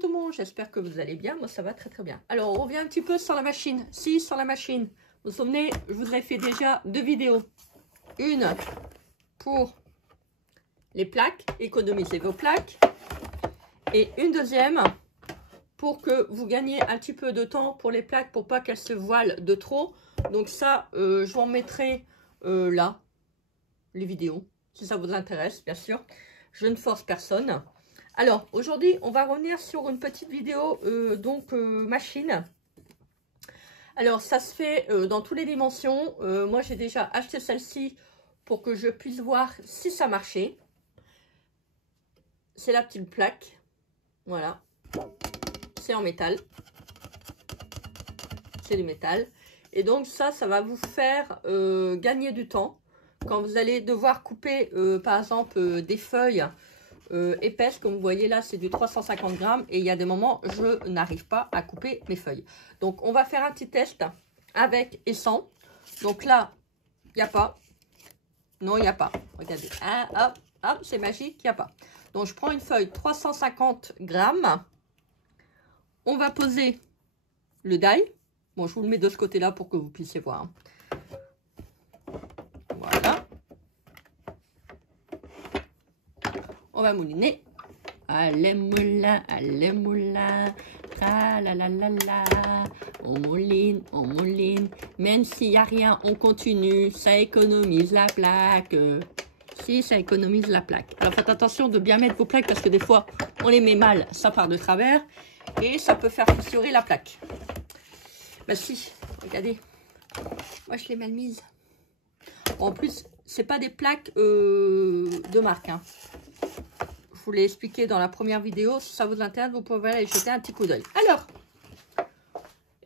tout le monde, j'espère que vous allez bien, moi ça va très très bien. Alors on revient un petit peu sur la machine, sur la machine, vous vous souvenez, je vous ai fait déjà 2 vidéos. Une pour les plaques, économiser vos plaques, et une deuxième pour que vous gagniez un petit peu de temps pour les plaques, pour pas qu'elles se voilent de trop. Donc ça, je vous en mettrai là, les vidéos, si ça vous intéresse, bien sûr. Je ne force personne. Alors, aujourd'hui, on va revenir sur une petite vidéo, machine. Alors, ça se fait dans toutes les dimensions. Moi, j'ai déjà acheté celle-ci pour que je puisse voir si ça marchait. C'est la petite plaque. Voilà. C'est en métal. C'est du métal. Et donc, ça va vous faire gagner du temps. Quand vous allez devoir couper, par exemple, des feuilles épaisses, comme vous voyez là, c'est du 350 grammes. Et il y a des moments, je n'arrive pas à couper mes feuilles. Donc, on va faire un petit test avec et sans. Donc là, il n'y a pas. Non, il n'y a pas. Regardez. Hein, hop, hop, c'est magique, il n'y a pas. Donc, je prends une feuille 350 grammes. On va poser le die. Bon, je vous le mets de ce côté-là pour que vous puissiez voir. Voilà. On va mouliner. Allez moulin, tra la la la la. On mouline. Même s'il n'y a rien, on continue. Ça économise la plaque. Si, ça économise la plaque. Alors, faites attention de bien mettre vos plaques parce que des fois, on les met mal, ça part de travers. Et ça peut faire fissurer la plaque. Bah si, regardez. Moi, je l'ai mal mise. En plus, c'est pas des plaques de marque. Hein. Je vous l'ai expliqué dans la première vidéo. Si ça vous intéresse, vous pouvez aller jeter un petit coup d'œil. Alors,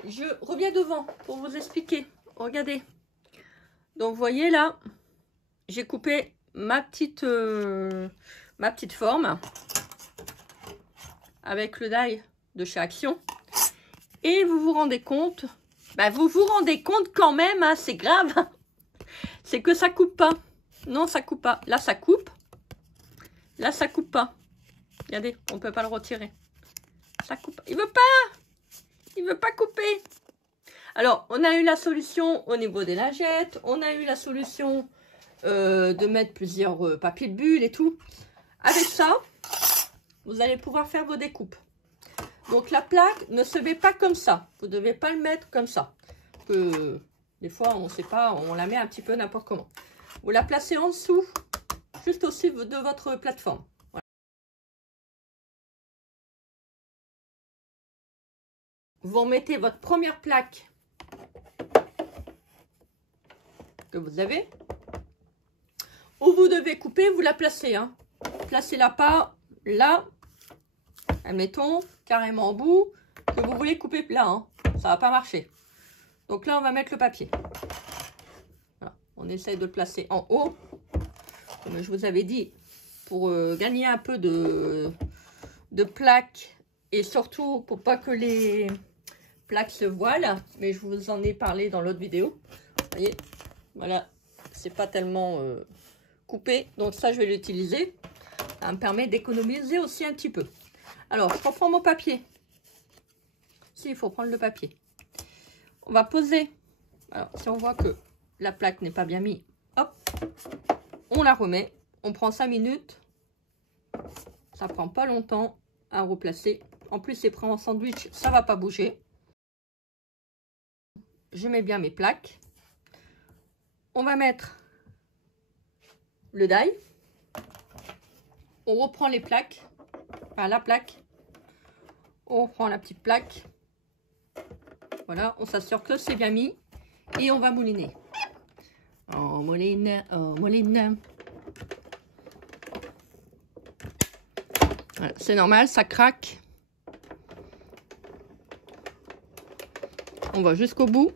je reviens devant pour vous expliquer. Regardez. Donc, vous voyez là, j'ai coupé ma petite forme avec le die de chez Action. Et vous vous rendez compte, vous vous rendez compte quand même, hein, c'est grave. C'est que ça coupe pas. Non, ça coupe pas. Là, ça coupe. Là, ça coupe pas. Regardez, on peut pas le retirer. Ça coupe. Il veut pas. Il veut pas couper. Alors, on a eu la solution au niveau des lingettes. On a eu la solution de mettre plusieurs papiers de bulle et tout. Avec ça, vous allez pouvoir faire vos découpes. Donc, la plaque ne se met pas comme ça. Vous ne devez pas le mettre comme ça. Des fois, on ne sait pas, on la met un petit peu n'importe comment. Vous la placez en dessous, juste au-dessus de votre plateforme. Voilà. Vous remettez votre première plaque que vous avez. Où vous devez couper, vous la placez. Hein. Placez-la pas là, admettons, carrément au bout, que vous voulez couper là. Hein. Ça va pas marcher. Donc là, on va mettre le papier. Voilà. On essaye de le placer en haut. Comme je vous avais dit, pour gagner un peu de plaques. Et surtout, pour pas que les plaques se voilent. Mais je vous en ai parlé dans l'autre vidéo. Vous voyez, voilà. C'est pas tellement coupé. Donc ça, je vais l'utiliser. Ça me permet d'économiser aussi un petit peu. Alors, je reprends mon papier. Si, il faut prendre le papier. On va poser. Alors, si on voit que la plaque n'est pas bien mise, hop, on la remet. On prend 5 minutes. Ça prend pas longtemps à replacer. En plus, c'est pris en sandwich, ça va pas bouger. Je mets bien mes plaques. On va mettre le die. On reprend les plaques. Enfin, la plaque. On reprend la petite plaque. Voilà, on s'assure que c'est bien mis. Et on va mouliner. On mouline, on mouline. Voilà, c'est normal, ça craque. On va jusqu'au bout.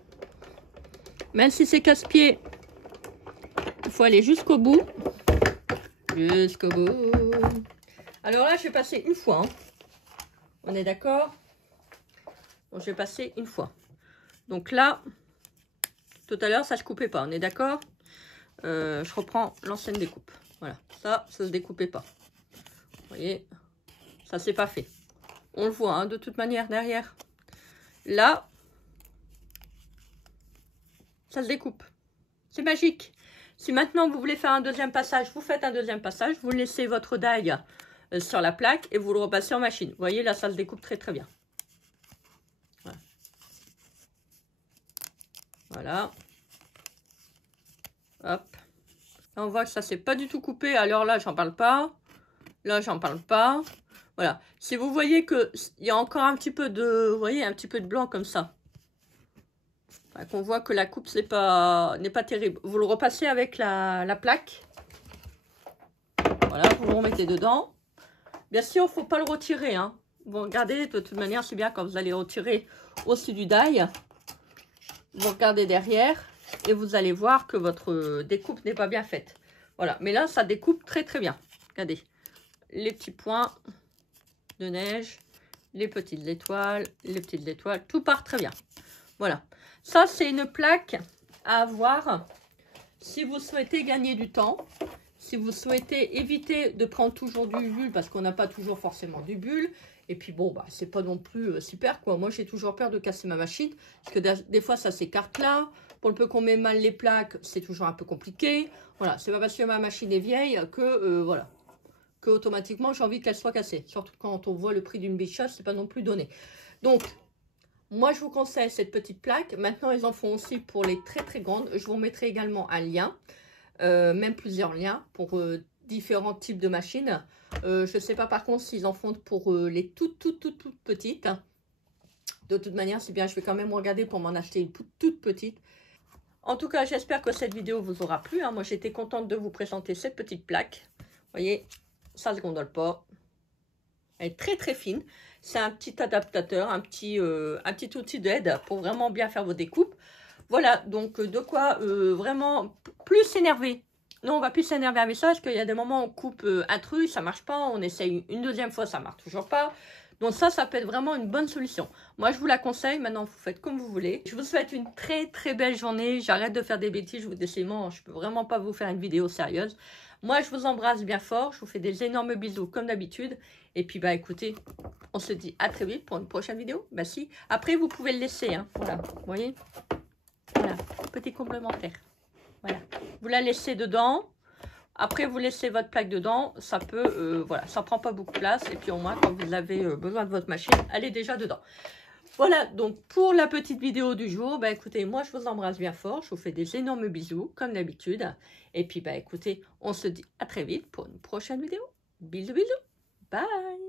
Même si c'est casse-pied, il faut aller jusqu'au bout. Jusqu'au bout. Alors là, je vais passer une fois. Hein. On est d'accord? Donc, je vais passer une fois. Donc là, tout à l'heure, ça ne se coupait pas. On est d'accord? Je reprends l'ancienne découpe. Voilà. Ça ne se découpait pas. Vous voyez? Ça, c'est pas fait. on le voit hein, de toute manière derrière. Là, ça se découpe. C'est magique. Si maintenant vous voulez faire un deuxième passage, vous faites un deuxième passage, vous laissez votre die sur la plaque et vous le repassez en machine. Vous voyez, là, ça se découpe très très bien. Voilà. Voilà. Hop. Là, on voit que ça s'est pas du tout coupé. Alors là, j'en parle pas. Là, j'en parle pas. Voilà. Si vous voyez qu'il y a encore un petit peu de... Vous voyez, un petit peu de blanc comme ça. Enfin, qu'on voit que la coupe n'est pas terrible. Vous le repassez avec la plaque. Voilà, vous le remettez dedans. Bien sûr, il ne faut pas le retirer. Hein. Vous regardez, de toute manière, c'est bien quand vous allez retirer aussi du die. Vous regardez derrière et vous allez voir que votre découpe n'est pas bien faite. Voilà, mais là, ça découpe très très bien. Regardez, les petits points de neige, les petites étoiles, tout part très bien. Voilà, ça c'est une plaque à avoir si vous souhaitez gagner du temps, si vous souhaitez éviter de prendre toujours du bulle parce qu'on n'a pas toujours forcément du bulle. Et puis bon, bah, c'est pas non plus super quoi. Moi j'ai toujours peur de casser ma machine parce que des fois ça s'écarte là. Pour le peu qu'on met mal les plaques, c'est toujours un peu compliqué. Voilà, c'est pas parce que ma machine est vieille que voilà, que automatiquement j'ai envie qu'elle soit cassée. Surtout quand on voit le prix d'une bichotte, c'est pas non plus donné. Donc moi je vous conseille cette petite plaque. Maintenant ils en font aussi pour les très très grandes. Je vous mettrai également un lien, même plusieurs liens pour différents types de machines. Je ne sais pas par contre s'ils en font pour les toutes petites. De toute manière, c'est bien, je vais quand même regarder pour m'en acheter une toute petite. En tout cas, j'espère que cette vidéo vous aura plu. Hein. Moi, j'étais contente de vous présenter cette petite plaque. Vous voyez, ça ne se gondole pas. Elle est très très fine. C'est un petit adaptateur, un petit outil d'aide pour vraiment bien faire vos découpes. Voilà, donc de quoi vraiment plus s'énerver. Non, on va plus s'énerver avec ça parce qu'il y a des moments où on coupe un truc, ça marche pas, on essaye une deuxième fois, ça marche toujours pas. Donc ça peut être vraiment une bonne solution. Moi, je vous la conseille. Maintenant, vous faites comme vous voulez. Je vous souhaite une très très belle journée. J'arrête de faire des bêtises. Je vous dis, je peux vraiment pas vous faire une vidéo sérieuse. Moi, je vous embrasse bien fort. Je vous fais des énormes bisous comme d'habitude. Et puis, bah écoutez, on se dit à très vite pour une prochaine vidéo. Bah si. Après, vous pouvez le laisser. Hein. Voilà, vous voyez. Voilà, petit complémentaire. Voilà, vous la laissez dedans. Après, vous laissez votre plaque dedans. Ça peut, voilà, ça prend pas beaucoup de place. Et puis au moins, quand vous avez besoin de votre machine, elle est déjà dedans. Voilà, donc pour la petite vidéo du jour, bah écoutez, moi je vous embrasse bien fort. Je vous fais des énormes bisous, comme d'habitude. Et puis, bah écoutez, on se dit à très vite pour une prochaine vidéo. Bisous, bisous. Bye.